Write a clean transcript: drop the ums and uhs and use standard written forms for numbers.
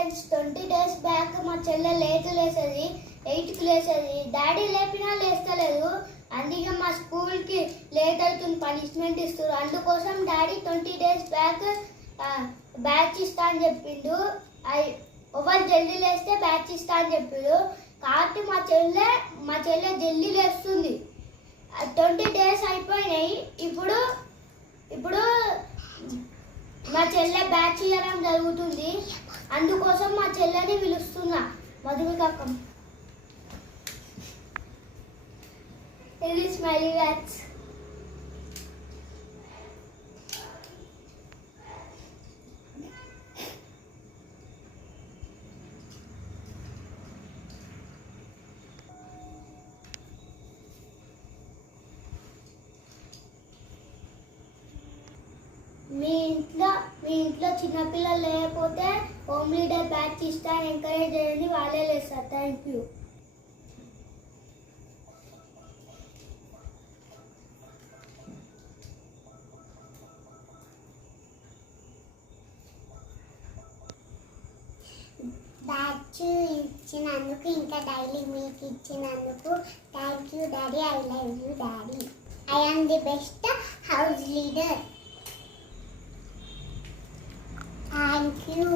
Friends 20 days back మా చెల్లె late లేసేది, 8కి లేసేది. Daddy లేపినా లేస్తలేదు. అందుకే మా స్కూల్కి లేట్ అవుతుంది, పనిష్మెంట్ ఇస్తారు. అందుకోసం డాడీ 20 డేస్ బ్యాక్ బ్యాచ్ ఇస్తా అని చెప్పిండు. ఎవరు జల్దీ లేస్తే బ్యాచ్ ఇస్తా అని చెప్పిండు. కాబట్టి మా చెల్లె జల్దీ లేస్తుంది. 20 డేస్ అయిపోయినాయి. ఇప్పుడు మా చెల్లె బ్యాచ్ ఇవ్వడం జరుగుతుంది. అందుకోసం మా చెల్లెని పిలుస్తున్నా. మధుమికక్కం, ఇది స్మైలీ బ్యాచ్. మీ ఇంట్లో చిన్నపిల్లలు లేకపోతే హోమ్ లీడర్ బ్యాచ్ ఇస్తా ఎంకరేజ్ చేయండి, వాళ్ళే లేస్తారు. Thank you. బ్యాచ్ ఇచ్చినందుకు, ఇంకా డైలీ మీకు ఇచ్చినందుకు thank you daddy. I love you daddy. I am the best house leader. Thank you.